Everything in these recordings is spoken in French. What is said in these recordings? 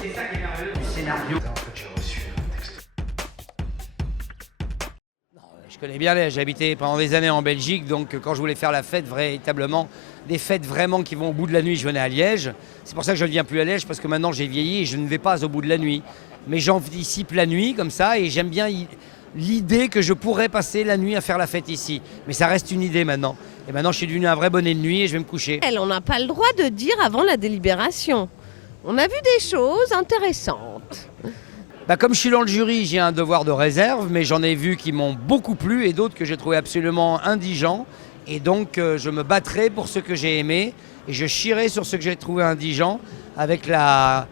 C'est ça qui est merveilleux du scénario. Je connais bien Liège, j'ai habité pendant des années en Belgique, donc quand je voulais faire la fête véritablement, des fêtes vraiment qui vont au bout de la nuit, je venais à Liège. C'est pour ça que je ne viens plus à Liège, parce que maintenant j'ai vieilli et je ne vais pas au bout de la nuit. Mais j'anticipe la nuit comme ça et j'aime bien l'idée que je pourrais passer la nuit à faire la fête ici. Mais ça reste une idée maintenant. Et maintenant je suis devenu un vrai bonnet de nuit et je vais me coucher. On n'a pas le droit de dire avant la délibération. On a vu des choses intéressantes. Comme je suis dans le jury, j'ai un devoir de réserve, mais j'en ai vu qui m'ont beaucoup plu et d'autres que j'ai trouvé absolument indigents. Et donc, je me battrai pour ceux que j'ai aimés et je chierai sur ceux que j'ai trouvé indigents avec la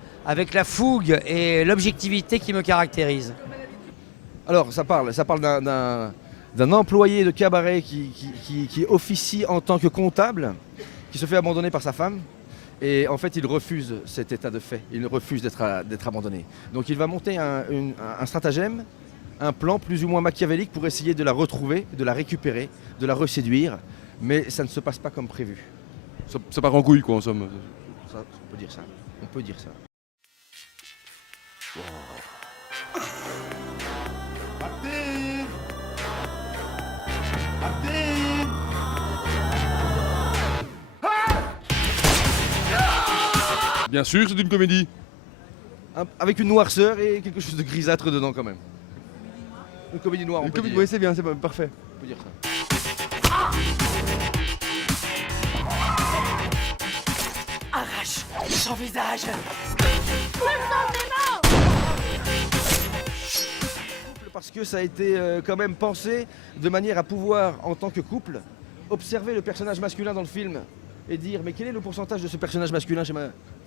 fougue et l'objectivité qui me caractérisent. Alors, ça parle d'un employé de cabaret qui officie en tant que comptable, qui se fait abandonner par sa femme. Et en fait, il refuse cet état de fait, il refuse d'être abandonné. Donc il va monter un stratagème, un plan plus ou moins machiavélique pour essayer de la retrouver, de la récupérer, de la reséduire, mais ça ne se passe pas comme prévu. Ça part en couille, quoi, en somme. Ça, on peut dire ça, on peut dire ça. Wow. Bien sûr, c'est une comédie. Avec une noirceur et quelque chose de grisâtre dedans quand même. Une comédie noire, on peut dire. Oui, c'est bien, c'est parfait. On peut dire ça. Arrache son visage. Parce que ça a été quand même pensé de manière à pouvoir, en tant que couple, observer le personnage masculin dans le film et dire mais quel est le pourcentage de ce personnage masculin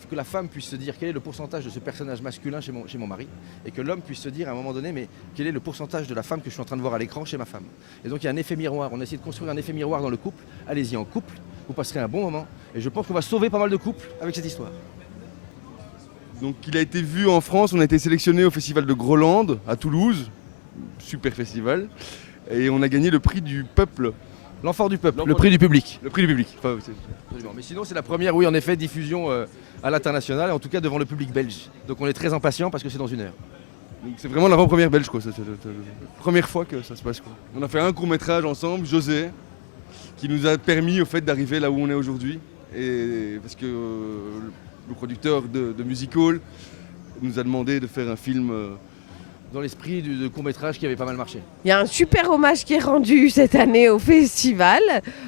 que la femme puisse se dire quel est le pourcentage de ce personnage masculin chez mon mari et que l'homme puisse se dire à un moment donné mais quel est le pourcentage de la femme que je suis en train de voir à l'écran chez ma femme. Et donc il y a un effet miroir, on a essayé de construire un effet miroir dans le couple. Allez-y en couple, vous passerez un bon moment et je pense qu'on va sauver pas mal de couples avec cette histoire. Donc il a été vu en France, on a été sélectionné au festival de Groland à Toulouse, super festival, et on a gagné le prix du peuple. L'enfant du peuple, le prix du public. Le prix du public. Enfin, absolument. Mais sinon c'est la première, oui en effet, diffusion à l'international, en tout cas devant le public belge. Donc on est très impatient parce que c'est dans 1 heure. Donc c'est vraiment l'avant-première belge, quoi. C'est la première fois que ça se passe, quoi. On a fait un court-métrage ensemble, José, qui nous a permis au fait d'arriver là où on est aujourd'hui. Et parce que le producteur de Music Hall nous a demandé de faire un film dans l'esprit de court-métrage qui avait pas mal marché. Il y a un super hommage qui est rendu cette année au festival,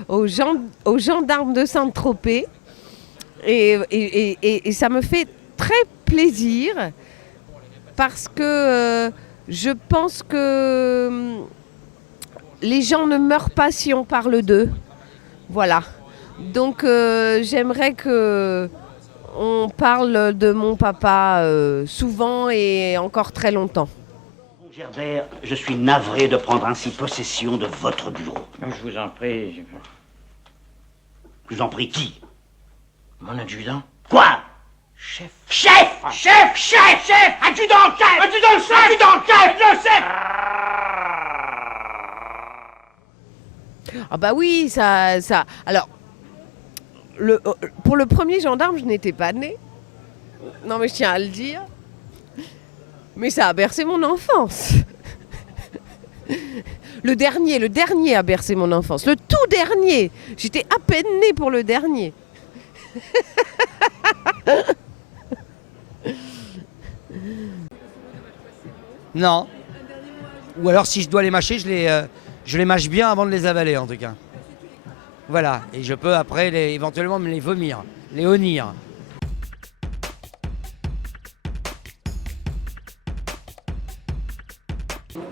aux gendarmes de Saint-Tropez. Et ça me fait très plaisir parce que je pense que les gens ne meurent pas si on parle d'eux. Voilà. Donc j'aimerais que on parle de mon papa souvent et encore très longtemps. Gerbert, je suis navré de prendre ainsi possession de votre bureau. Je vous en prie. Je vous en prie qui? Mon adjudant. Quoi? Chef. Chef! Chef! Chef! Chef! Adjudant chef! Adjudant chef! Adjudant chef! Le chef! Ah bah oui, ça. Alors, pour le premier gendarme, je n'étais pas née. Non mais je tiens à le dire. Mais ça a bercé mon enfance. Le dernier a bercé mon enfance. Le tout dernier. J'étais à peine née pour le dernier. Non. Ou alors si je dois les mâcher, je les mâche bien avant de les avaler en tout cas. Voilà. Et je peux après éventuellement me les vomir, les honnir.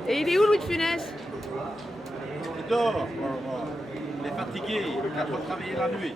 Et il est où Louis de Funès? Il dort. Il est fatigué, il a trop travaillé la nuit.